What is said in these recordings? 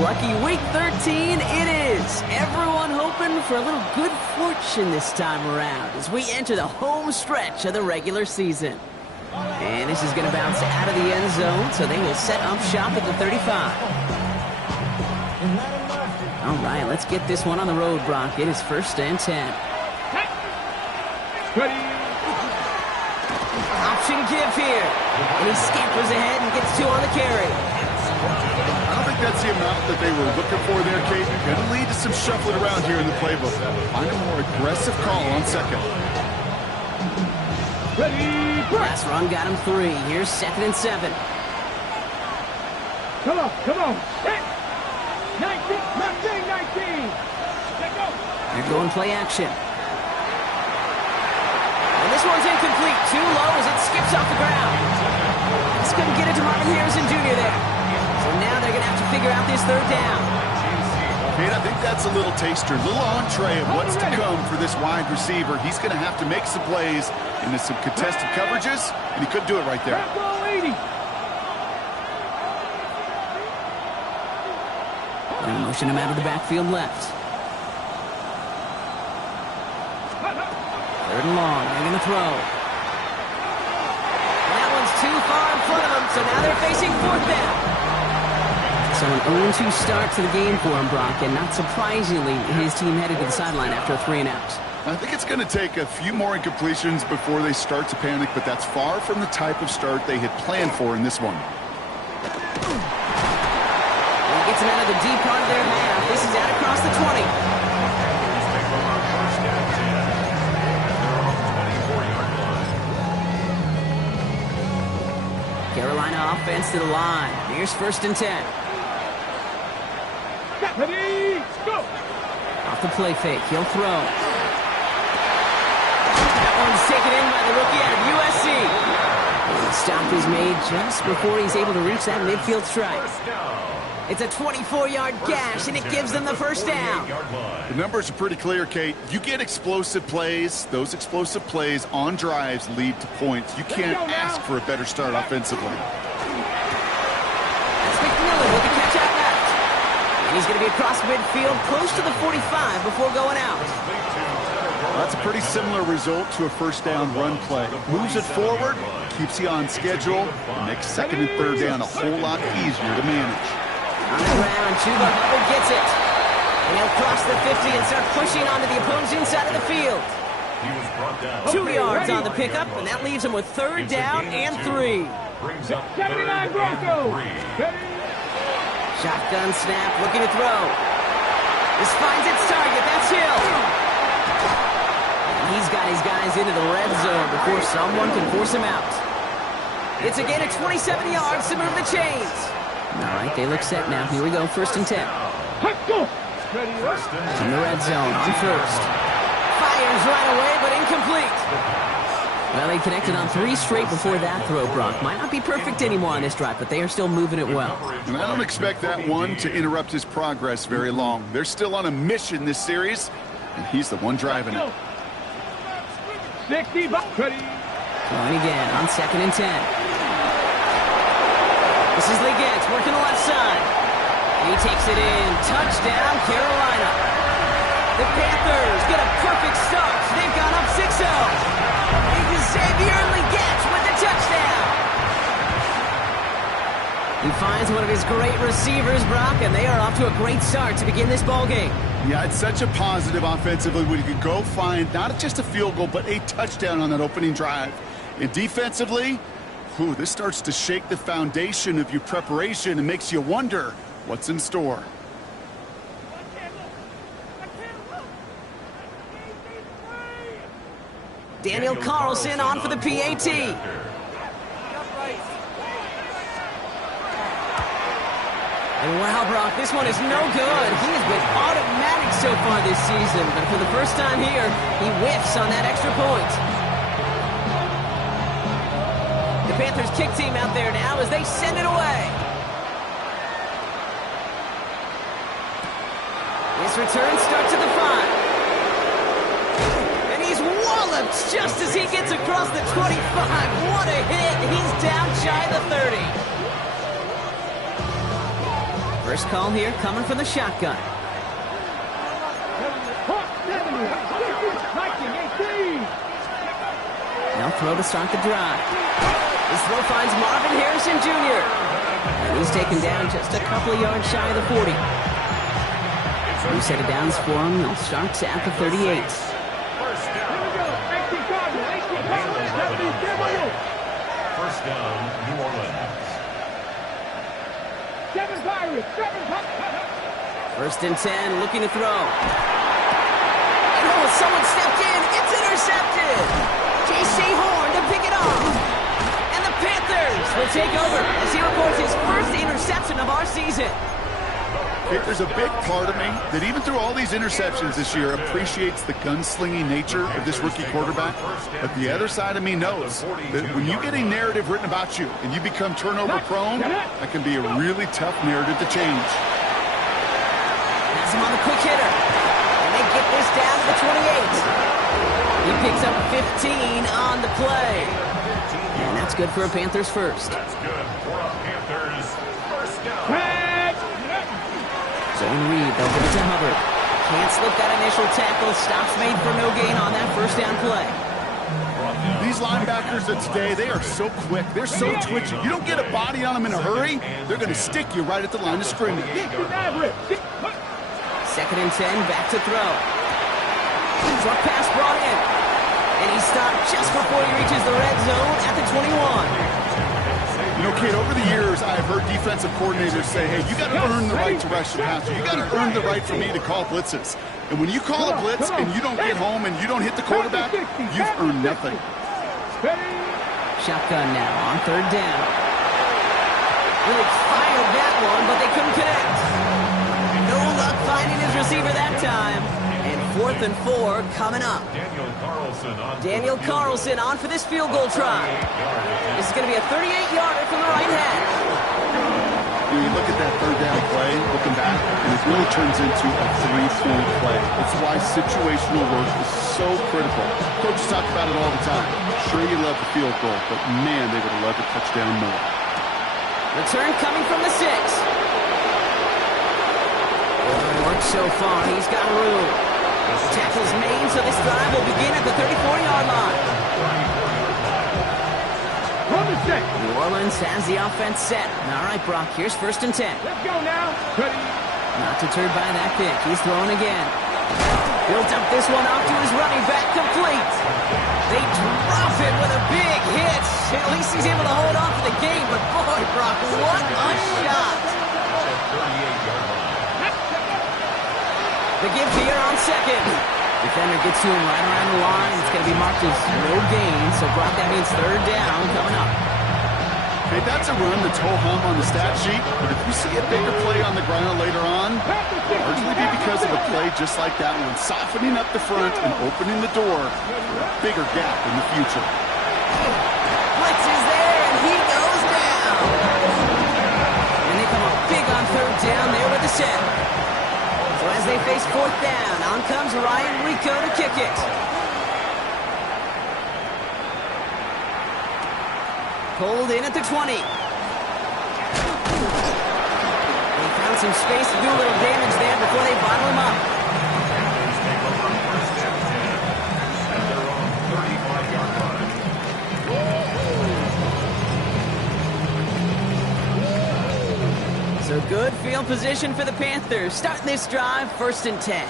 Lucky week 13 it is. Everyone hoping for a little good fortune this time around as we enter the home stretch of the regular season. And this is going to bounce out of the end zone, so they will set up shop at the 35. All right, let's get this one on the road, Brock. It is 1st and 10. Ready. Option give here. And he scampers ahead and gets 2 on the carry. I don't think that's the amount that they were looking for there, Kate. Going to lead to some shuffling around here in the playbook. Find a more aggressive call on second. Ready. Last run got him 3. Here's 2nd and 7. Come on, come on. Hit. 19, 19. Let go. They're going play action. And this one's incomplete. Too low as it skips off the ground. Just couldn't get it to Marvin Harrison Jr. there. So now they're going to have to figure out this 3rd down. Kate, I think that's a little taster, a little entree of what's to come for this wide receiver. He's going to have to make some plays into some contested coverages, and he couldn't do it right there. They motion him out of the backfield left. 3rd and long. They're going to throw. And that one's too far in front of them, so now they're facing 4th down. So an 0-2 start to the game for him, Brock, and not surprisingly, his team headed to the sideline after a 3-and-out. I think it's going to take a few more incompletions before they start to panic, but that's far from the type of start they had planned for in this one. He gets it out of the deep part of their half. This is out across the 20. Carolina offense to the line. Here's 1st and 10. Ready, go. Off the play fake. He'll throw. That one's taken in by the rookie out of USC. And the stop is made just before he's able to reach that midfield strike. It's a 24-yard gash, and it gives them the 1st down. The numbers are pretty clear, Kate. You get explosive plays. Those explosive plays on drives lead to points. You can't ask for a better start offensively. That's McMillan with the catch out left. And he's going to be across midfield, close to the 45 before going out. That's a pretty similar result to a 1st down run play. Moves it forward, keeps you on schedule, and makes 2nd and 3rd down a whole lot easier to manage. On the ground, Chuba Hubbard gets it. And he'll cross the 50 and start pushing onto the opponent's inside of the field. 2 yards on the pickup, and that leaves him with 3rd down and 3. 79 Broncos. Shotgun snap, looking to throw. This finds its target. That's Hill. And he's got his guys into the red zone before someone can force him out. It's a gain of 27 yards to move the chains. All right, they look set now. Here we go, 1st and 10. In the red zone on 1st. Fires right away, but incomplete. Well, they connected on 3 straight before that throw, Brock. Might not be perfect anymore on this drive, but they are still moving it well. And I don't expect that one to interrupt his progress very long. They're still on a mission this series, and he's the one driving it. 60 ready. Going again on 2nd and 10. This is Liggett working the left side. He takes it in. Touchdown, Carolina. The Panthers get a perfect start. They've gone up 6-0. Xavier Liggett with the touchdown. He finds one of his great receivers, Brock, and they are off to a great start to begin this ball game. Yeah, it's such a positive offensively when you can go find not just a field goal, but a touchdown on that opening drive. And defensively, this starts to shake the foundation of your preparation and makes you wonder what's in store. Daniel Carlson on for the PAT. And wow, Brock, this one is no good. He has been automatic so far this season, but for the first time here, he whiffs on that extra point. The Panthers kick team out there now as they send it away. This return starts at the 5. And he's walloped just as he gets across the 25. What a hit. He's down shy of the 30. First call here coming from the shotgun. Now throw to start the drive. This throw finds Marvin Harrison Jr. And he's taken down just a couple of yards shy of the 40. New set of downs for him. They'll start at the 38. First down, New Orleans. First and 10, looking to throw. And oh, someone stepped in. It's intercepted. J.C. Horn to pick it off. And the Panthers will take over as he records his first interception of our season. There's a big part of me that even through all these interceptions this year appreciates the gunslinging nature of this rookie quarterback. But the other side of me knows that when you get a narrative written about you and you become turnover prone, that can be a really tough narrative to change. Pass him on the quick hitter. And they get this down to the 28. He picks up 15 on the play. And that's good for a Panthers first. That's good for a Panthers first down. Zone read, they'll give it to Hubbard. Can't slip that initial tackle. Stops made for no gain on that first down play. These linebackers of today, they are so quick. They're so twitchy. You don't get a body on them in a hurry, they're going to stick you right at the line of scrimmage. Second and 10, back to throw. Short pass brought in. And he stopped just before he reaches the red zone at the 21. You know, Kate, over the years, I've heard defensive coordinators say, hey, you got to earn the right to rush the passer. You got to earn the right for me to call blitzes. And when you call a blitz and you don't get home and you don't hit the quarterback, you've earned nothing. Shotgun now on third down. Really fired that one, but they couldn't connect. No luck finding his receiver that time. And 4th and 4 coming up. Daniel Carlson on for this field goal try. This is going to be a 38-yarder from the right hand. You look at that third down play, looking back, and it really turns into a 3-point play. It's why situational work is so critical. Coaches talk about it all the time. Sure, you love the field goal, but man, they would have loved a touchdown more. Return coming from the 6. Work so far, he's got room. Tackles made, so this drive will begin at the 34-yard line. New Orleans has the offense set. All right, Brock, here's 1st and 10. Let's go now. Ready. Not deterred by that pick. He's throwing again. Built up this one off to his running back, complete. They drop it with a big hit. At least he's able to hold on for the game, but boy, Brock, what a shot. The give here on second. Defender gets to him right around the line. It's going to be marked as no gain. So, Brock, that means third down coming up. Hey, that's a run that's ho-hum on the stat sheet. But if you see a bigger play on the ground later on, it'll largely be because of a play just like that one, softening up the front and opening the door for a bigger gap in the future. Blitz is there, and he goes down. And they come up big on third down there with the set. So as they face 4th down, on comes Ryan Rico to kick it. Pulled in at the 20. They found some space to do a little damage there before they bottle him up. So good field position for the Panthers. Starting this drive, 1st and 10.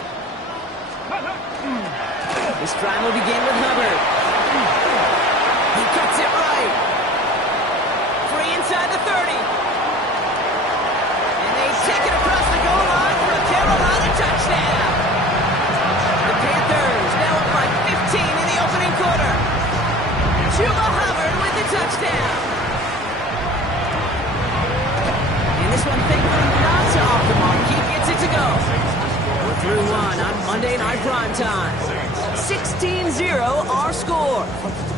This drive will begin with Hubbard. He cuts it right. Free inside the 30. And they take it across the goal line for a Carolina touchdown. The Panthers now up by 15 in the opening quarter. Chuba Hubbard with the touchdown. This one thankfully not to off the mark. He gets it to go. We're through one on Monday Night Primetime. 16-0 our score.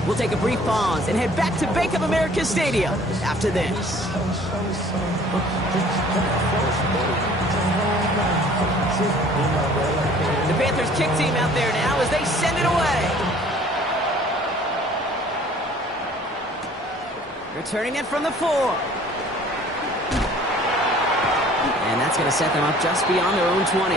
We'll take a brief pause and head back to Bank of America Stadium after this. The Panthers kick team out there now as they send it away. Returning it from the 4. And that's that's going to set them up just beyond their own 20.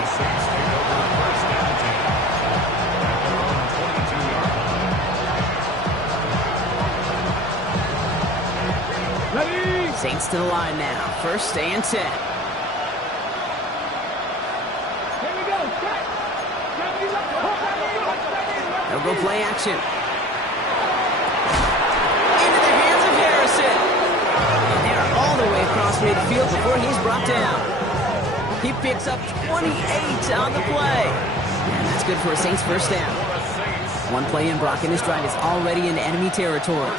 Ready? Saints to the line now. 1st and 10. Here we go. Set. They'll go play action. Into the hands of Harrison. And they're all the way across midfield before he's brought down. He picks up 28 on the play. And that's good for a Saints 1st down. One play in, Brock, and his drive is already in enemy territory.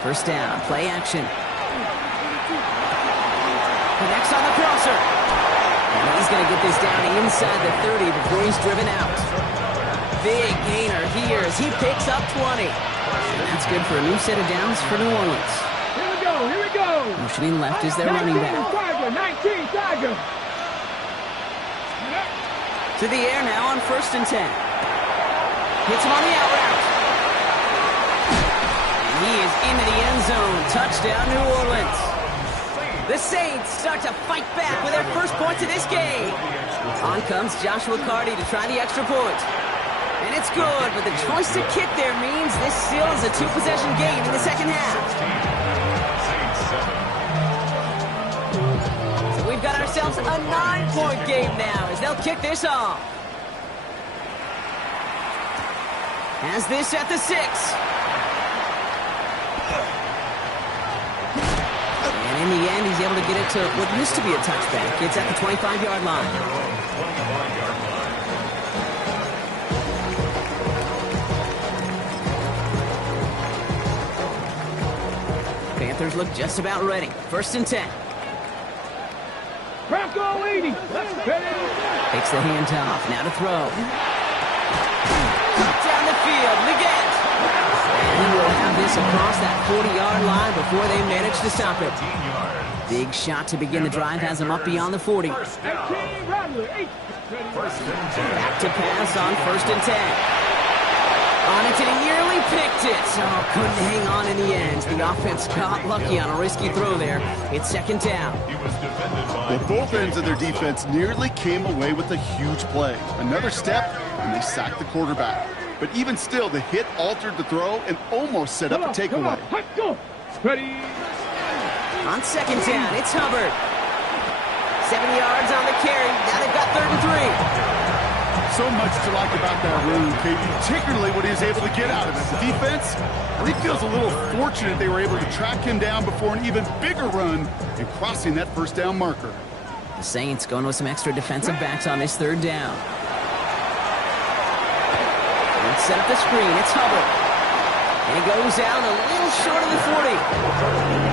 1st down, play action. Connects on the crosser. And he's going to get this down inside the 30 before he's driven out. Big gainer here as he picks up 20. And that's good for a new set of downs for New Orleans. Here we go, here we go. Motioning left is their running back. 19, Tiger. To the air now on 1st and 10. Hits him on the out route. And he is into the end zone. Touchdown, New Orleans. The Saints start to fight back with their first points of this game. On comes Joshua Carty to try the extra point. And it's good, but the choice to kick there means this still is a 2-possession game in the second half. So we've got ourselves a 9-point game now as they'll kick this off. Has this at the 6. And in the end, he's able to get it to what used to be a touchback. It's at the 25-yard line. Panthers look just about ready. 1st and 10. Bronco 80. Takes the handoff. Now to throw. Down the field. Leggett. And he will have this across that 40-yard line before they manage to stop it. Big shot to begin the drive has him up beyond the 40. Back to pass on 1st and 10. On it, and he nearly picked it. Oh, couldn't hang on in the end. The offense got lucky on a risky throw there. It's 2nd down. Well, both ends of their defense nearly came away with a huge play. Another step, and they sacked the quarterback. But even still, the hit altered the throw and almost set up a takeaway. Ready? On 2nd down, it's Hubbard. 7 yards on the carry. Now they've got 3rd and 3. So much to like about that run, Kate, particularly what he was able to get out of it. The defense, I think, feels a little fortunate they were able to track him down before an even bigger run and crossing that 1st down marker. The Saints going with some extra defensive backs on this 3rd down. Let's set up the screen. It's Hubbard. And he goes down a little short of the 40.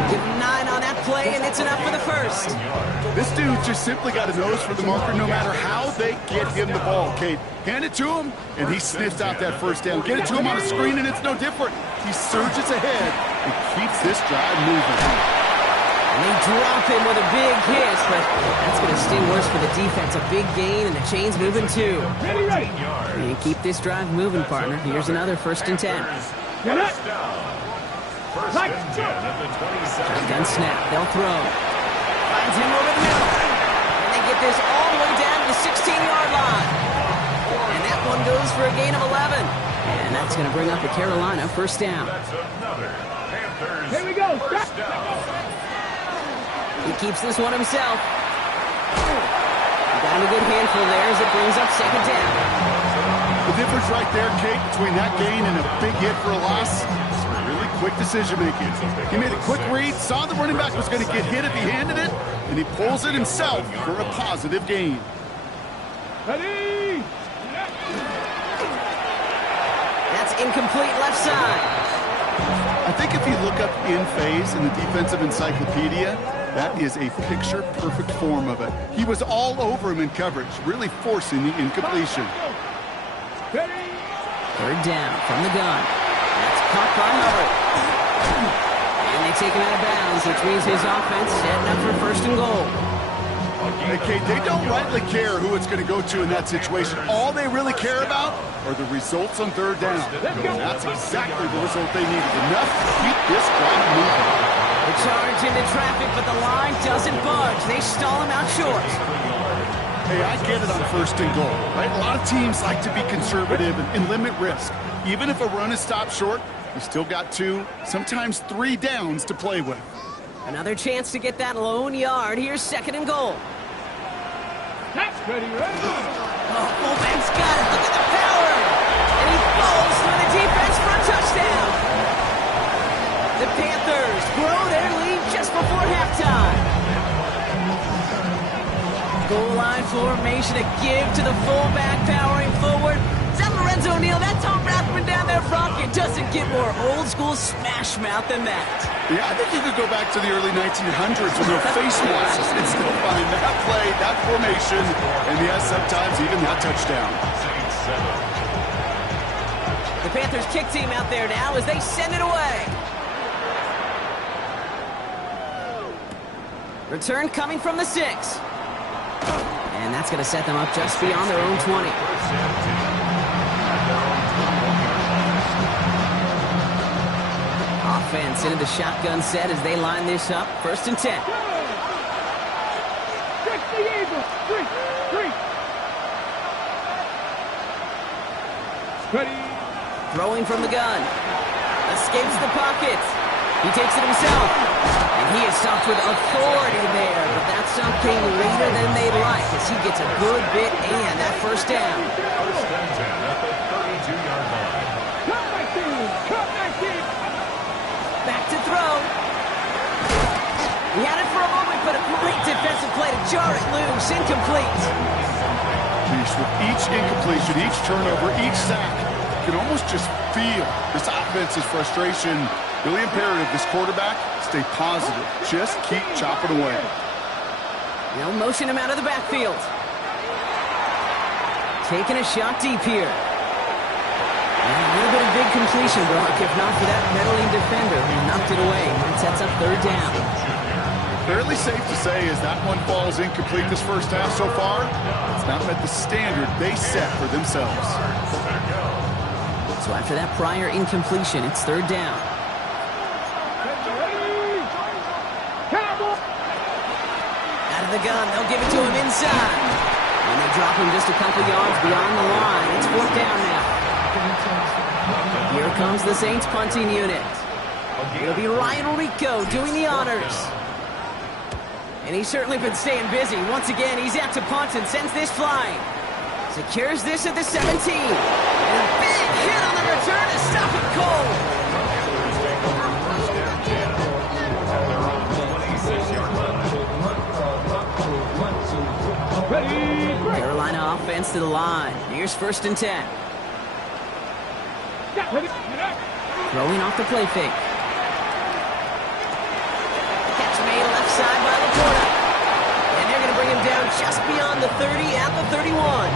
Give him 9 on that play, and it's enough for the 1st. This dude just simply got a nose for the marker no matter how they get him the ball, Kate. Hand it to him, and he sniffs out that 1st down. Get it to him on a screen, and it's no different. He surges ahead and keeps this drive moving. And they drop him with a big hit, but that's going to sting worse for the defense. A big gain, and the chain's moving too. Ready. And keep this drive moving, partner. Here's another 1st and 10. Get it. Shotgun snap. They'll throw. Finds him over the middle. And they get this all the way down to the 16-yard line. And that one goes for a gain of 11. And that's going to bring up the Carolina 1st down. Here we go. He keeps this one himself. Got a good handful there as it brings up 2nd down. The difference right there, Kate, between that gain and a big hit for a loss is really quick decision-making. He made a quick read, saw the running back was going to get hit if he handed it, and he pulls it himself for a positive gain. Ready. That's incomplete left side. I think if you look up in phase in the defensive encyclopedia, that is a picture-perfect form of it. He was all over him in coverage, really forcing the incompletion. 3rd down from the gun. That's caught by Hubbard. And they take him out of bounds, which means his offense setting up for 1st and goal. Hey, Kate, they don't rightly care who it's going to go to in that situation. All they really care about are the results on 3rd down. And that's exactly the result they needed. Enough to keep this drive moving. The charge into traffic The line doesn't budge. They stall him out short. Hey, I get it on first and goal, right? A lot of teams like to be conservative and limit risk. Even if a run is stopped short, you still got 2, sometimes 3 downs to play with. Another chance to get that lone yard. Here's second and goal. That's ready, right? Oh, fullback's got it. Look at the power. And he falls through the defense for a touchdown. The Panthers grow their lead just before halftime. Goal line formation, a give to the fullback, powering forward. Is that Lorenzo Neal? That's Tom Rathman down there, Brock. It doesn't get more old school smash mouth than that. Yeah, I think you could go back to the early 1900s with no face masks and still find that play, that formation, and yes, sometimes even that touchdown. The Panthers kick team out there now as they send it away. Return coming from the 6. And that's going to set them up just beyond their own 20. Offense into the shotgun set as they line this up. First and 10. Check the Eagles. 3. Ready. Throwing from the gun. Escapes the pocket. He takes it himself. And he is stopped with authority there. But that stop came later than they'd like as he gets a good bit and that first down. First and 10 at the 32-yard line. Cut 19. Back to throw. He had it for a moment, but a great defensive play to jar it loose. Incomplete. With each incompletion, each turnover, each sack, you can almost just feel this offense's frustration. Really imperative, this quarterback, stay positive. Just keep chopping away. They'll motion him out of the backfield. Taking a shot deep here. And a little bit of big completion, Brock, if not for that meddling defender who knocked it away. It sets up third down. Fairly safe to say as that one falls incomplete this first half so far, it's not met the standard they set for themselves. So after that prior incompletion, it's third down. Out of the gun, they'll give it to him inside. And they drop him just a couple yards beyond the line. It's fourth down now. Here comes the Saints punting unit. It'll be Ryan Rico doing the honors. And he's certainly been staying busy. Once again, he's out to punt and sends this flying. Secures this at the 17. And a big hit on the return to stop it cold. Carolina offense to the line. Here's first and 10. Throwing off the play fake. Catch made left side by Laporta. And they're going to bring him down just beyond the 30 at the 31.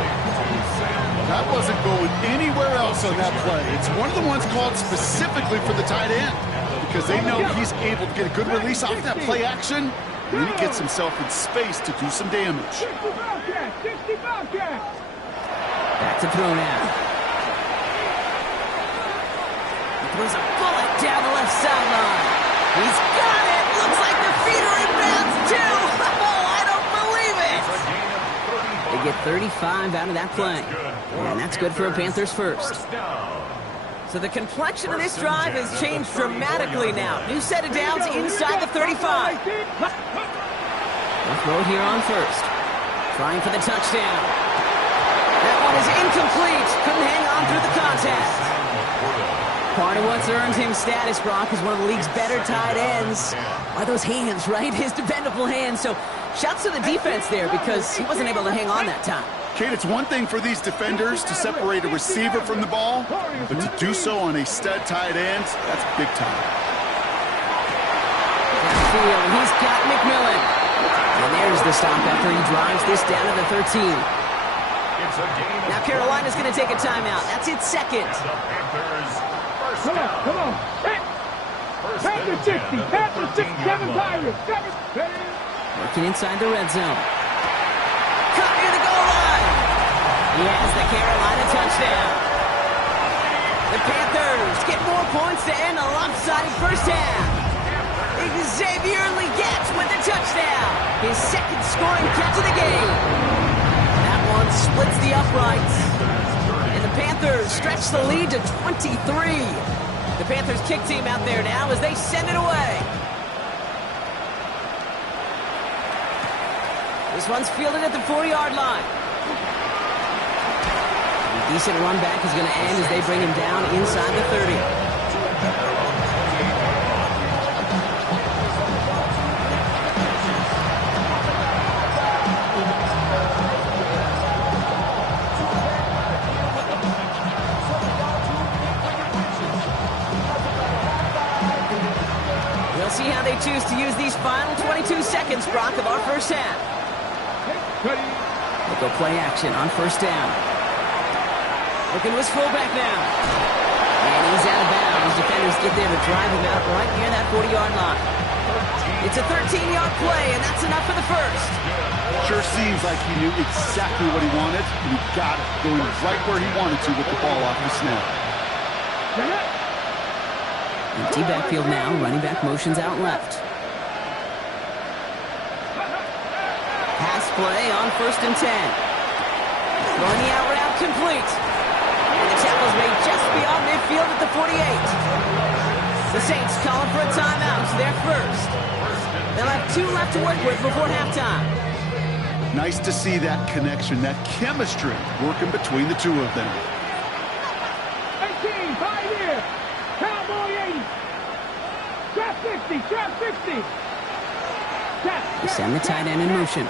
That wasn't going anywhere else on that play. It's one of the ones called specifically for the tight end because they know he's able to get a good release off that play action, and then he gets himself in space to do some damage. Back to throw now. He throws a bullet down the left sideline. He's got it. Looks like the feet are in bounds too. Oh, I don't believe it. They get 35 out of that play. And that's good for a Panthers first. So the complexion of this drive has changed dramatically now. New set of downs inside the 35. They'll throw it here on first. Trying for the touchdown. That one is incomplete. Couldn't hang on through the contact. Part of what's earned him status, Brock, is one of the league's better tight ends. Are those hands, right? His dependable hands. So shouts to the defense there because he wasn't able to hang on that time. Kate, it's one thing for these defenders to separate a receiver from the ball, but to do so on a stud tight end, that's big time. Downfield, and he's got McMillan. And there's the stop after he drives this down to the 13. Now Carolina's going to take a timeout. That's its second. Come on. Panther 60. Panther 67 Pirates. Working inside the red zone. Cut near the goal line. He has the Carolina touchdown. The Panthers get more points to end a lopsided first half. Xavier Legette with the touchdown. His second scoring catch of the game. That one splits the uprights. And the Panthers stretch the lead to 23. The Panthers kick team out there now as they send it away. This one's fielded at the 40-yard line. A decent run back is going to end as they bring him down inside the 30. We'll see how they choose to use these final 22 seconds, Brock, of our first half. They'll go play action on first down. Looking to his fullback now. And he's out of bounds. Defenders get there to drive him out right near that 40-yard line. It's a 13-yard play, and that's enough for the first. Sure seems like he knew exactly what he wanted, and he got it, going right where he wanted to with the ball off the snap. Empty backfield now. Running back motions out left. Pass play on first and 10. Throwing the out route complete. And the tackle's made just beyond midfield at the 48. The Saints calling for a timeout. It's their first. They'll have 2 left to work with before halftime. Nice to see that connection, that chemistry working between the two of them. 18, 5 here. Cowboy 80. Trap 60, trap 60. They send the tight end in motion.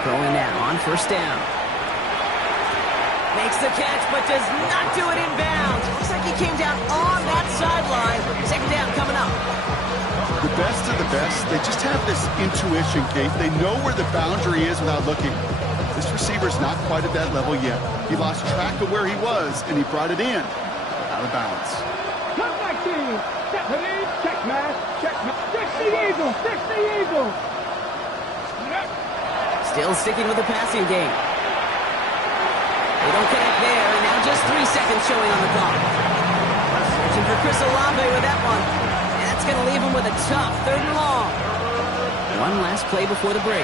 Throwing now on first down. Makes the catch, but does not do it in bounds. Looks like he came down on that sideline. Second down coming up. The best of the best, they just have this intuition, Kate. They know where the boundary is without looking. This receiver's not quite at that level yet. He lost track of where he was, and he brought it in. Out of bounds. Come back team. Check man. Check man. Fix the Eagles. Fix the Eagles. Still sticking with the passing game. They don't connect there, and now just 3 seconds showing on the clock. Searching for Chris Olave with that one. And that's going to leave him with a tough 3rd and long. One last play before the break.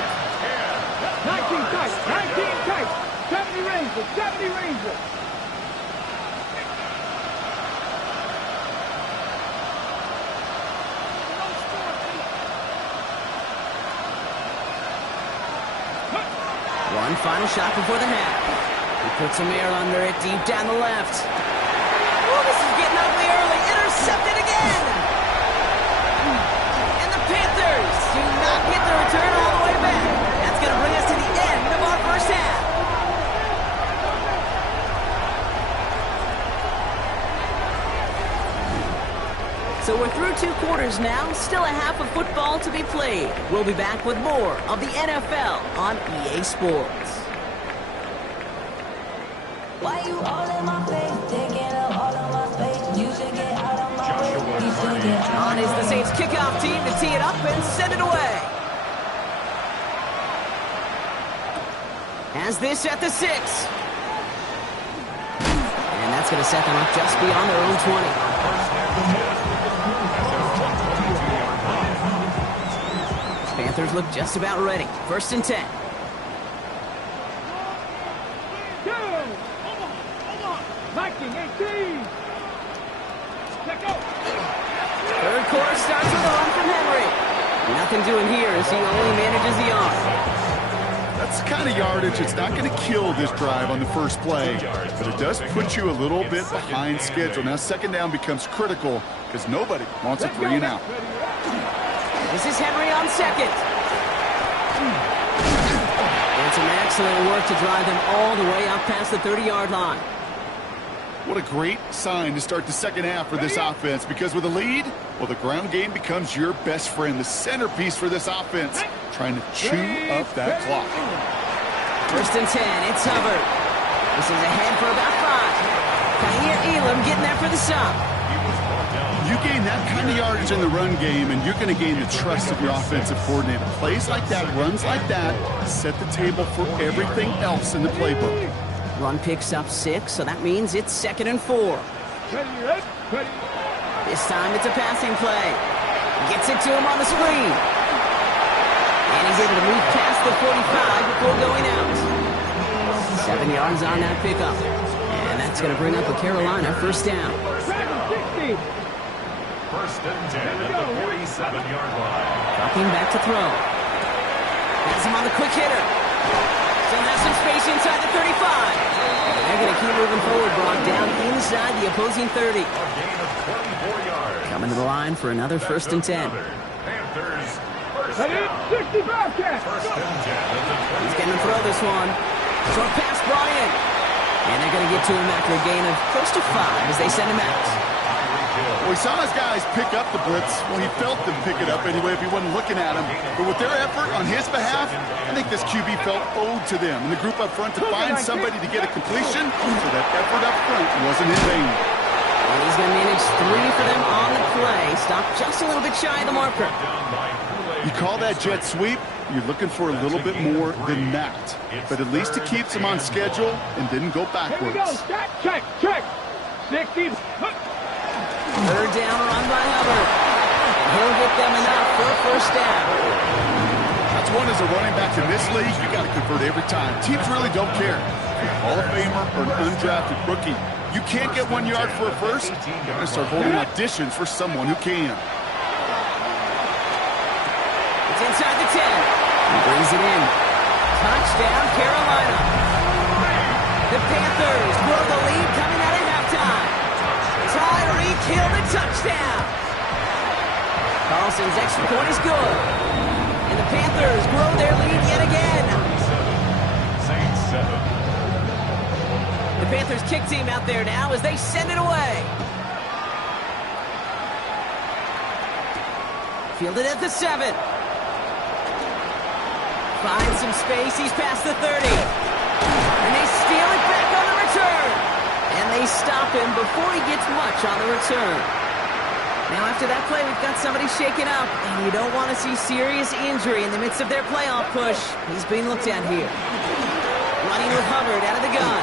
19 tight. 19 tight. 70 Rangers. 70 Rangers. One final shot before the half. He puts some air under it, deep down the left. Oh, this is getting ugly early. Intercepted again. And the Panthers do not get the return all the way back. That's going to bring us to the end of our first half. So we're through 2 quarters now, still a half of football to be played. We'll be back with more of the NFL on EA Sports. Why you all in my face, taking up all of my space? You should get out of my way. You should get out. On is the Saints kickoff team to tee it up and send it away. Has this at the 6. And that's going to set them up just beyond their own 20. Panthers look just about ready. 1st and 10. Viking 18. Let go. 3rd quarter starts with a run from Henry. Nothing doing here as he only manages the arm. That's the kind of yardage. It's not going to kill this drive on the first play, but it does put you a little bit behind schedule. Now 2nd down becomes critical because nobody wants a 3 and out. This is Henry on 2nd. And some excellent work to drive them all the way up past the 30-yard line. What a great sign to start the 2nd half for this offense, because with a lead, well, the ground game becomes your best friend, the centerpiece for this offense, trying to chew up that clock. 1st and 10, it's Hubbard. This is ahead for about 5. Kahir Elam getting there for the stop. You gain that kind of yardage in the run game, and you're going to gain the trust of your offensive coordinator. Plays like that, runs like that, set the table for everything else in the playbook. Run picks up 6, so that means it's 2nd and 4. Ready. This time it's a passing play. Gets it to him on the screen. And he's able to move past the 45 before going out. 7 yards on that pickup. And that's going to bring up a Carolina first down. 60. First and 10 at the 47-yard line. Dropping back to throw. Has him on the quick hitter. Still has some space inside the 35. And they're going to keep moving forward, brought down inside the opposing 30. A gain of 24 yards. Coming to the line for another first and 10. Panthers first That is down. 65 catch. First and 10 at the He's going to throw this one. Short pass, Bryant. And they're going to get to him after a gain of close to 5 as they send him out. Well, he saw his guys pick up the blitz. Well, he felt them pick it up anyway if he wasn't looking at him. But with their effort on his behalf, I think this QB felt owed to them. And the group up front to find somebody to get a completion, so that effort up front wasn't in vain. And he's going to manage 3 for them on the play. Stopped just a little bit shy of the marker. You call that jet sweep, you're looking for a little bit more than that. But at least it keeps him on schedule and didn't go Here we go. backwards. Check. 60. Third down run by Hubbard. And he'll get them enough for a first down. That's one as a running back in this league, you got to convert every time. Teams really don't care. Hall of Famer or an undrafted rookie. You can't get 1 yard for a first, you're going to start holding auditions for someone who can. It's inside the 10. He brings it in. Touchdown, Carolina. The Panthers grow the lead coming out at halftime. Tyreek Hill the touchdown. Carlson's extra point is good. And the Panthers grow their lead yet again. Saints 7. The Panthers kick team out there now as they send it away. Fielded at the 7. Finds some space. He's past the 30. And they steal it back on the return. And they stop him before he gets much on the return. Now after that play, we've got somebody shaken up. And you don't want to see serious injury in the midst of their playoff push. He's being looked at here. Running with Hubbard out of the gun.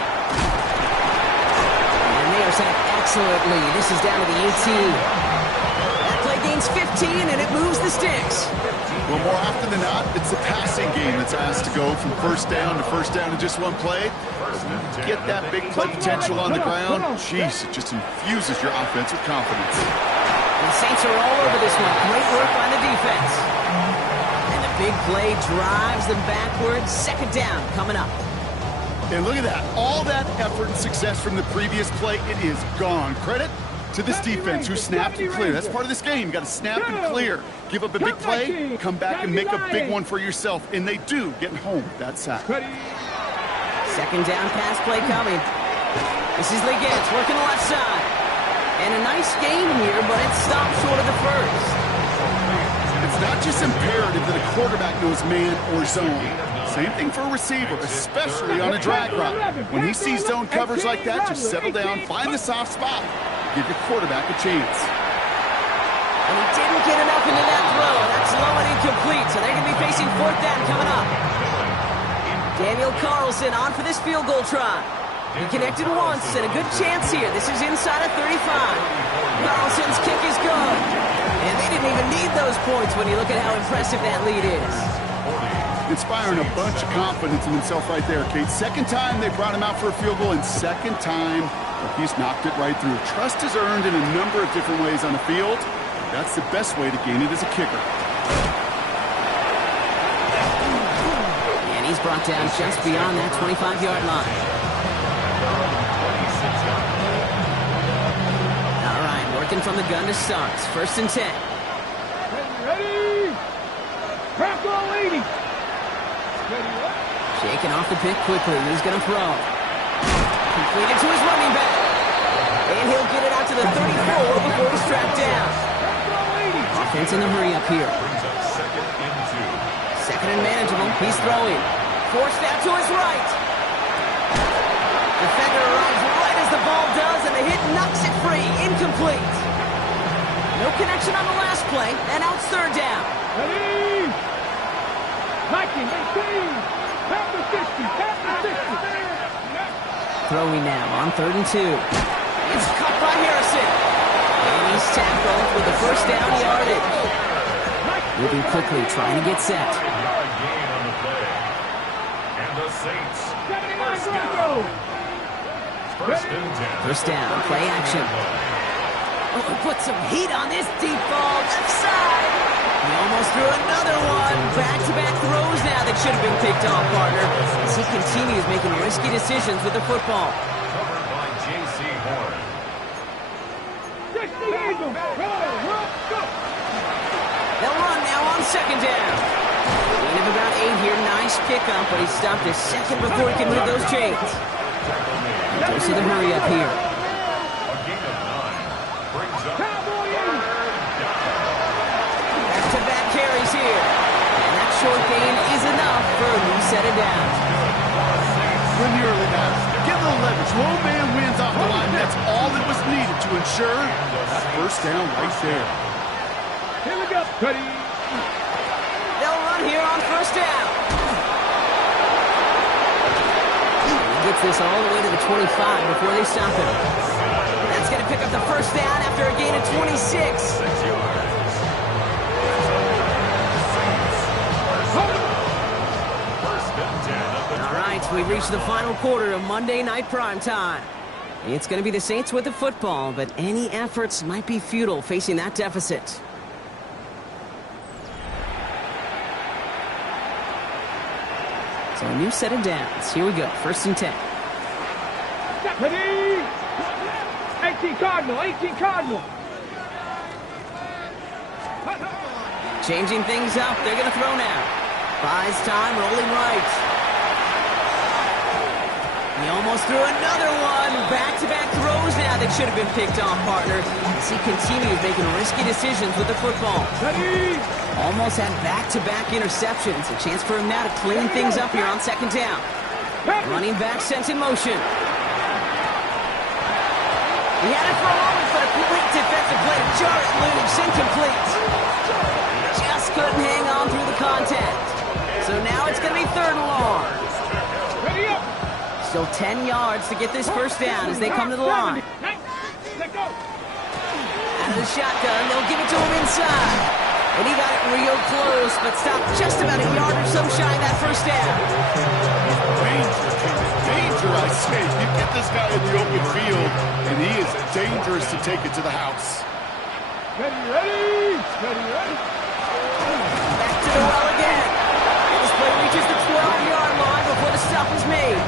And they are set up excellently. This is down to the 18. That play gains 15, and it moves the sticks. Well, more often than not, it's the passing game that's asked to go from first down in just one play. Get that big play potential on the ground. Jeez, it just infuses your offense with confidence. The Saints are all over this one. Great work by the defense. And the big play drives them backwards. Second down coming up. And look at that. All that effort and success from the previous play, it is gone. Credit to this defense who snapped and cleared. That's part of this game. You got to snap and clear. Give up a big play, come back and make a big one for yourself. And they do, getting home with that sack. Second down pass play coming. This is Liggett working the left side. And a nice game here, but it stopped short of the first. It's not just imperative that a quarterback knows man or zone. Same thing for a receiver, especially on a drag route. When he sees zone coverage like that, just settle down, find the soft spot, give your quarterback a chance. And he didn't get enough into that throw. That's low and incomplete, so they're going to be facing fourth down coming up. Daniel Carlson on for this field goal try. He connected once, and a good chance here. This is inside of 35. Carlson's kick is good. And they didn't even need those points when you look at how impressive that lead is. Inspiring a bunch of confidence in himself right there, Kate. Second time they brought him out for a field goal, and second time he's knocked it right through. Trust is earned in a number of different ways on the field. That's the best way to gain it as a kicker. And he's brought down just beyond that 25-yard line. All right, working from the gun to start. First and 10. Ready? Crack all 80. Shaking off the pick quickly. He's going to throw. Completed to his running back. And he'll get it out to the 34 before he's tracked down. Offense in the hurry up here. Second and manageable. He's throwing. Forced out to his right. Defender arrives right as the ball does, and the hit knocks it free. Incomplete. No connection on the last play, and out third down. Ready? Mikey, 18. Panther 60. Panther 60. Throwing now on 3rd and 2. It's caught by Harrison. And he's tackled with the first down yardage. Moving quickly, trying to get set. 7-yard gain on the play. And the Saints, first down. First and 10. First down, play action. Oh, put some heat on this deep ball, left side. He almost threw another one. Back-to-back throws now that should have been picked off, partner, as he continues making risky decisions with the football. Covered by J.C. Horn. They'll run now on second down. Gain of about 8 here. Nice pickup, but he stopped a second before he can move those chains. Don't see the hurry up here. A gain of 9. Brings up Back-to-back carries here. And that short gain is enough for a new set of downs. When the early downs, get a little leverage. Low man wins off the line. That's all that was needed to ensure that first down right there. Here we go. Ready. They'll run here on first down. He gets this all the way to the 25 before they stop him. That's going to pick up the first down after a gain of 26. 6 yards. First and 10 at the All right, we've reached the final quarter of Monday Night Primetime. It's going to be the Saints with the football, but any efforts might be futile facing that deficit. So a new set of downs. Here we go, first and 10. Ready. 18 Cardinal. 18 Cardinal. Changing things up, they're going to throw now. Buys time, rolling right. He almost threw another one. Back-to-back throws now that should have been picked off, partner, as he continues making risky decisions with the football. Ready. Almost had back-to-back interceptions. A chance for him now to clean things up here on second down. Running back sent in motion. He had it for a moment, but a quick defensive play to jar it loose. Incomplete. Just couldn't hang on through the contact. So now it's going to be third and long. Ready up. Still 10 yards to get this first down as they come to the line. Let go. Out of the shotgun, they'll give it to him inside. And he got it real close, but stopped just about a yard or so shy of that first down. Danger, I say. You get this guy in the open field, and he is dangerous to take it to the house. Ready. Back to the well again. This play reaches the 12-yard line before the stop is made.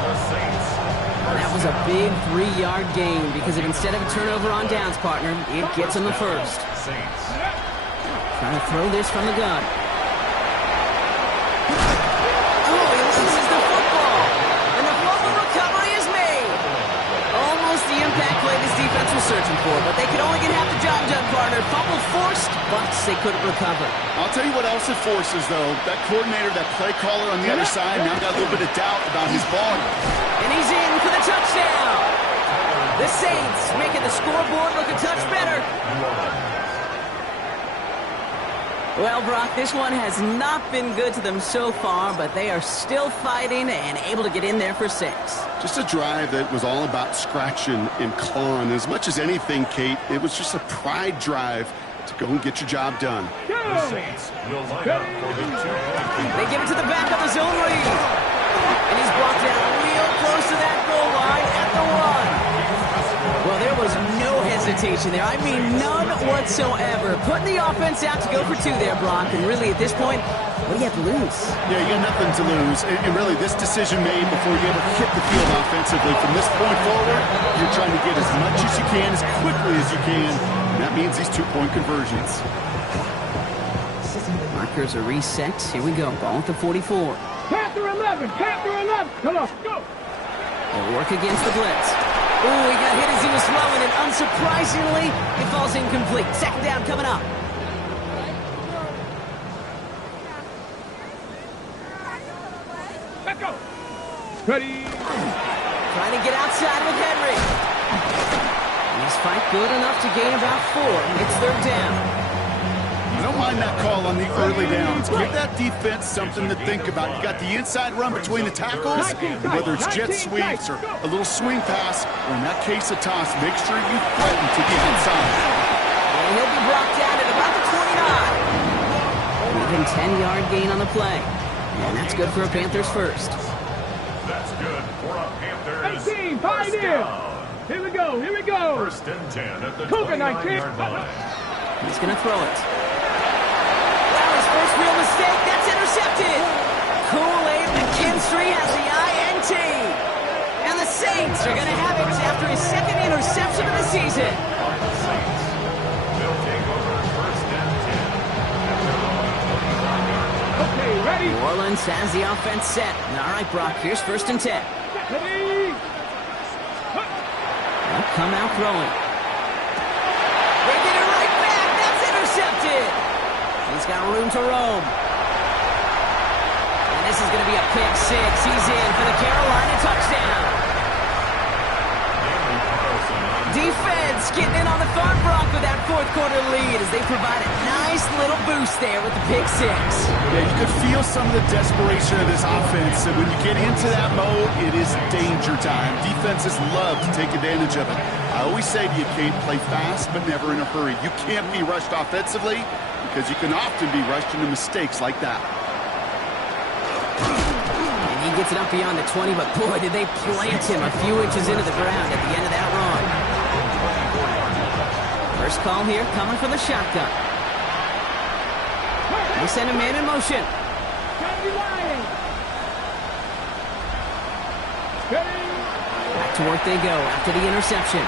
That was a big 3-yard gain because instead of a turnover on downs, partner, it gets him the first. Trying to throw this from the gun. Oh, he loses the football. And the fumble recovery is made. Almost the impact play this defense was searching for, but they could only get half the job done, partner. Fumble forced, but they couldn't recover. I'll tell you what else it forces, though. That coordinator, that play caller on the other side, now got a little bit of doubt about his ball. And he's in for the touchdown. The Saints making the scoreboard look a touch better. Well, Brock, this one has not been good to them so far, but they are still fighting and able to get in there for 6. Just a drive that was all about scratching and clawing. As much as anything, Kate, it was just a pride drive to go and get your job done. The Saints will line up for the 2-point. They give it to the back of the zone read. And he's brought down real close to that goal line at the 1. Well, there was no hesitation there. I mean, none whatsoever. Putting the offense out to go for 2 there, Brock. And really, at this point, what do you have to lose? Yeah, you got nothing to lose. And really, this decision made before you ever hit the field offensively. From this point forward, you're trying to get as much as you can, as quickly as you can. And that means these 2-point conversions. Markers are reset. Here we go. Ball at the 44. Panther 11. Come on, go. They'll work against the blitz. Ooh, he got hit as he was throwing, and unsurprisingly, it falls incomplete. Second down coming up. Let go. Ready. Trying to get outside with Henry. And he's fight good enough to gain about 4. It's third down. I don't mind that call on the early downs. Give that defense something to think about. You got the inside run between the tackles, and whether it's jet sweeps or a little swing pass, or in that case a toss, make sure you threaten to the outside. And he'll be brought down at about the 29. He 10-yard gain on the play. And that's good for a Panthers first. That's good for a Panthers 18, first pioneer. down. Here we go, here we go. First and 10 at the Cougar 19. 29-yard line. He's going to throw it. Wow, his first real mistake. That's intercepted. Kool-Aid McKinstry has the INT. And the Saints are going to have it after his second interception of the season. The Saints will take over first and 10 at their own 29-yard line. Okay, ready. New Orleans has the offense set. All right, Brock, here's first and 10. Ready. They'll come out throwing. They get it right back. That's intercepted. He's got room to roam. And this is going to be a pick six. He's in for the Carolina touchdown. Defense getting in on the Farm Bronc with that fourth quarter lead as they provide a nice little boost there with the pick six. Yeah, you could feel some of the desperation of this offense, and when you get into that mode, it is danger time. Defenses love to take advantage of it. I always say to you, Kate, play fast, but never in a hurry. You can't be rushed offensively because you can often be rushed into mistakes like that. And he gets it up beyond the 20, but boy, did they plant him a few inches into the ground at the end of that run. First call here, coming from the shotgun. They send a man in motion. Back to work they go after the interception.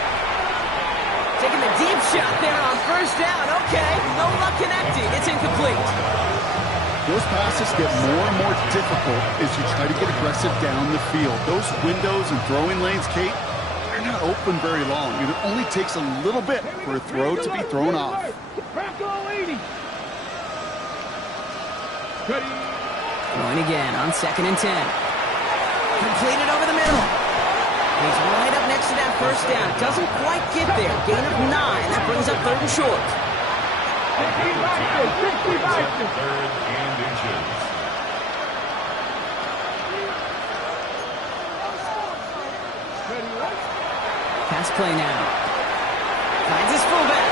Taking the deep shot there on first down. Okay, no luck connecting. It's incomplete. Those passes get more and more difficult as you try to get aggressive down the field. Those windows and throwing lanes, Kate, they're not open very long. It only takes a little bit for a throw to be thrown off. Going again on second and 10. Completed over the middle. He's right up next to that first down. Doesn't quite get there. Gain of 9. That brings up third and short. Third and inches. Pass play now. Finds his fullback.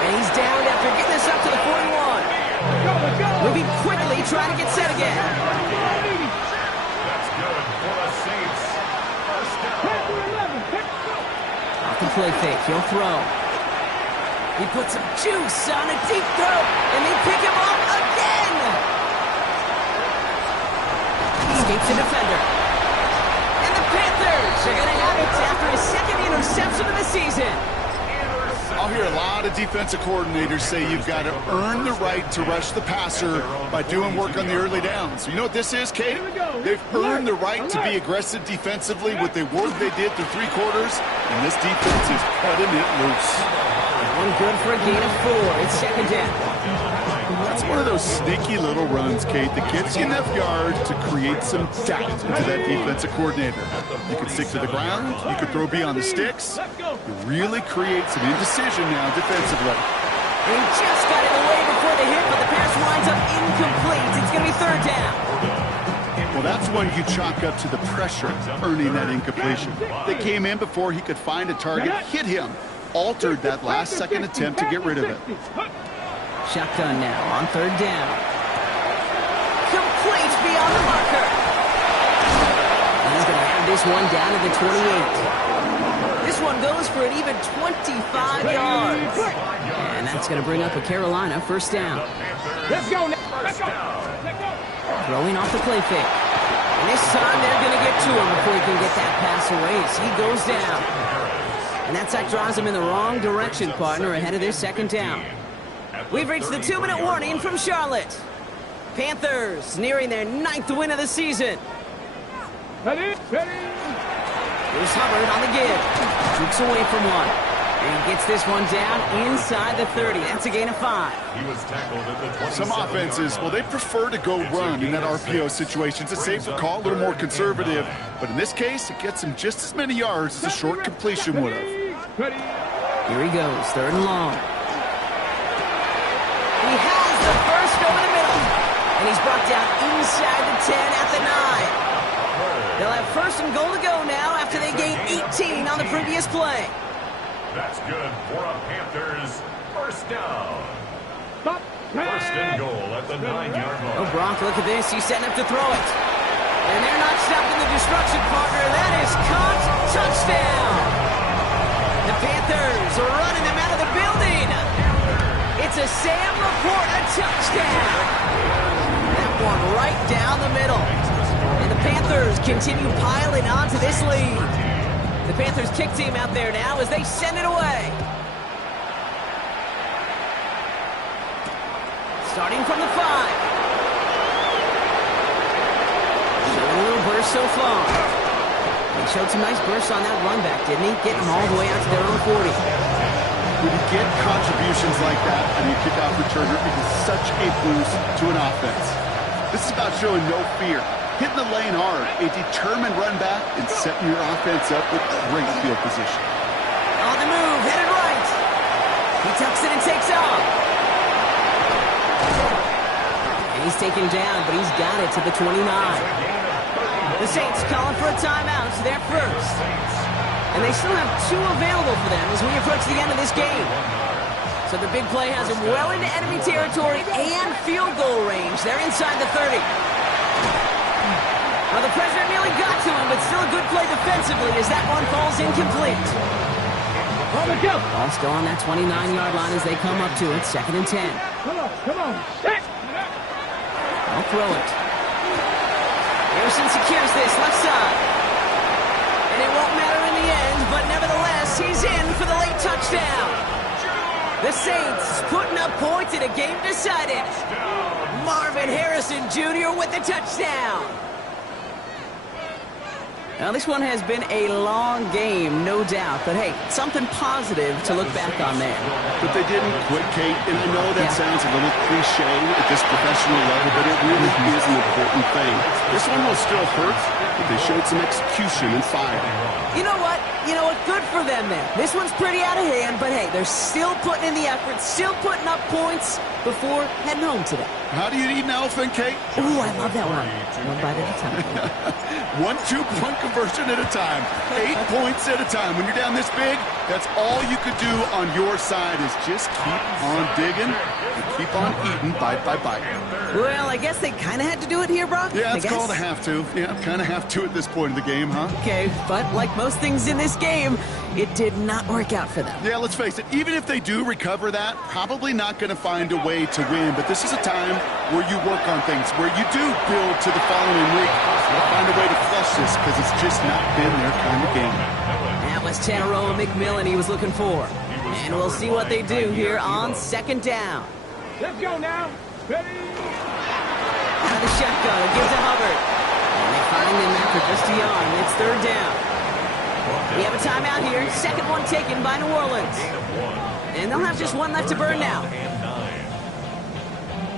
And he's down after getting this up to the 41. Moving quickly, trying to get set again. That's good for the Saints. First down. Off the play fake, he'll throw. He puts some juice on a deep throw, and they pick him up again. Escapes the defender. And the Panthers are going to have it after his second interception of the season. I'll hear a lot of defensive coordinators say you've got to earn the right to rush the passer by doing work on the early downs. You know what this is, Kate? They've earned the right to be aggressive defensively with the work they did through 3 quarters, and this defense is cutting it loose. One good for a gain of 4. It's second down. That's one of those sneaky little runs, Kate, that gets you enough yards to create some doubt into that defensive coordinator. You can stick to the ground. You can throw beyond the sticks. You really create some indecision now defensively. He just got it away before the hit, but the pass winds up incomplete. It's going to be third down. Well, that's one you chalk up to the pressure earning that incompletion. They came in before he could find a target, hit him, altered that last second attempt to get rid of it. Shotgun now on third down. Complete beyond the marker. And he's going to have this one down to the 28. This one goes for an even 25 yards. And that's going to bring up a Carolina first down. Let's go. Throwing off the play fake. And this time they're going to get to him before he can get that pass away. So he goes down. And that sack draws him in the wrong direction, partner, ahead of their second down. We've reached the 2-minute warning from Charlotte. Panthers nearing their 9th win of the season. Ready? Here's Hubbard on the give. Jukes away from one. And he gets this one down inside the 30. That's a gain of 5. He was tackled at the 27. Some offenses, well, they prefer to go run in that RPO situation. It's a safer call, a little more conservative. But in this case, it gets him just as many yards as a short completion would have. Here he goes, third and long. He has the first over the middle. And he's brought down inside the 10 at the 9. They'll have first and goal to go now after they gained 18 on the previous play. That's good for a Panthers first down. Stop. First and goal at the 9-yard line. Oh, Gronk, look at this. He's setting up to throw it. And they're not stopping the destruction, partner. That is caught. Touchdown. The Panthers are running them out of the building. It's a Sam Laporte, a touchdown. That one right down the middle. And the Panthers continue piling onto this lead. The Panthers kick team out there now as they send it away. Starting from the 5. Showing a little burst so far. He showed some nice bursts on that run back, didn't he? Getting them all the way out to their own 40. When you get contributions like that on your kickoff returner, it is such a boost to an offense. This is about showing no fear, hitting the lane hard, a determined run back, and setting your offense up with great field position. On the move, headed right. He tucks it and takes off. And he's taken down, but he's got it to the 29. The Saints calling for a timeout. It's their first. And they still have 2 available for them as we approach the end of this game. So the big play has them well into enemy territory and field goal range. They're inside the 30. Well, the pressure nearly got to him, but still a good play defensively as that one falls incomplete. Ball still on that 29-yard line as they come up to it. 2nd and 10. Come on. Set. I'll throw it. Harrison secures this left side. And it won't matter in the end, but nevertheless, he's in for the late touchdown. The Saints putting up points in a game decided. Marvin Harrison Jr. with the touchdown. Now, this one has been a long game, no doubt. But, hey, something positive to look back on there. But they didn't quit, Kate, and I know that sounds a little cliche at this professional level, but it really is an important thing. This one will still hurt, but they showed some execution and fire. You know what? Good for them then. This one's pretty out of hand, but, hey, they're still putting in the effort, still putting up points before heading home today. How do you eat an elephant, Kate? Ooh, I love that one. One bite at a time. 1 2-point conversion at a time. 8 points at a time. When you're down this big, that's all you could do on your side is just keep on digging and keep on eating bite by bite. Well, I guess they kind of had to do it here, Brock. Yeah, it's called a have to. Yeah, kind of have to at this point of the game, huh? Okay, but like most things in this game, it did not work out for them. Yeah, let's face it. Even if they do recover that, probably not going to find a way to win. But this is a time where you work on things, where you do build to the following week. You'll find a way to flush this because it's just not been their kind of game. That was Tanaroa McMillan he was looking for. And we'll see what they do here on 2nd down. Let's go now. Ready? Out of the shotgun, it gives to Hubbard. And they find him after just a yard. It's 3rd down. We have a timeout here. 2nd one taken by New Orleans. And they'll have just 1 left to burn now.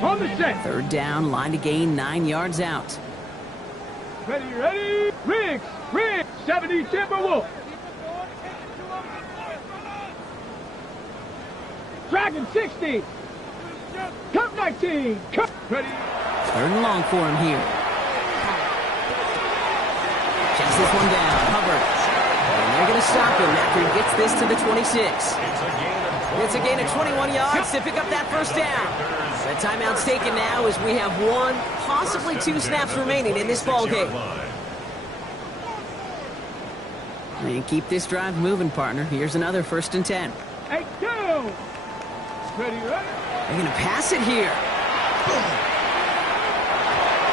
On the set. 3rd down, line to gain 9 yards out. Ready? Riggs. 70 Timberwolf. Dragon 60. Cup 19. Cup. Ready? 3rd and long for him here. Checks this one down. Hubbard. And they're going to stop him after he gets this to the 26. It's a gain of 21 yards to pick up that 1st down. The timeout's taken now as we have 1, possibly 2 snaps remaining in this ball game. And keep this drive moving, partner. Here's another 1st and 10. 8 go. Ready? They're going to pass it here.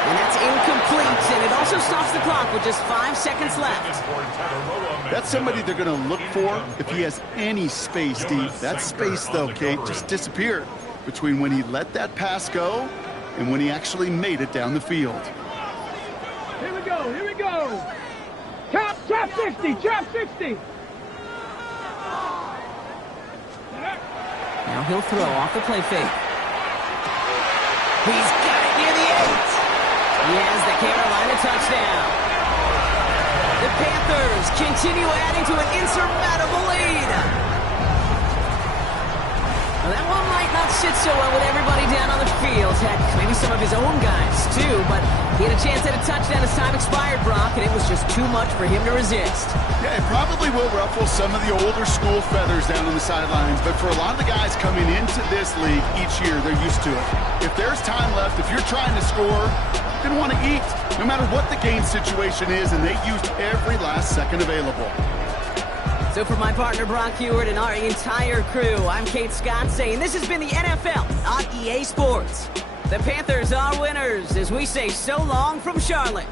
And that's incomplete, and it also stops the clock with just 5 seconds left. That's somebody they're going to look for if he has any space, Steve. That space, though, Kate, just disappeared between when he let that pass go and when he actually made it down the field. Here we go. Trap 60. Now he'll throw off the play fake. He's got it near the 8. He has the Carolina touchdown. The Panthers continue adding to an insurmountable lead. Well, that one might not sit so well with everybody down on the field. Heck, maybe some of his own guys, too. But he had a chance at a touchdown as time expired, Brock, and it was just too much for him to resist. Yeah, it probably will ruffle some of the older school feathers down on the sidelines. But for a lot of the guys coming into this league each year, they're used to it. If there's time left, if you're trying to score, you're going to want to eat, no matter what the game situation is, and they used every last second available. So for my partner Brock Hewitt and our entire crew, I'm Kate Scott saying this has been the NFL on EA Sports. The Panthers are winners as we say so long from Charlotte.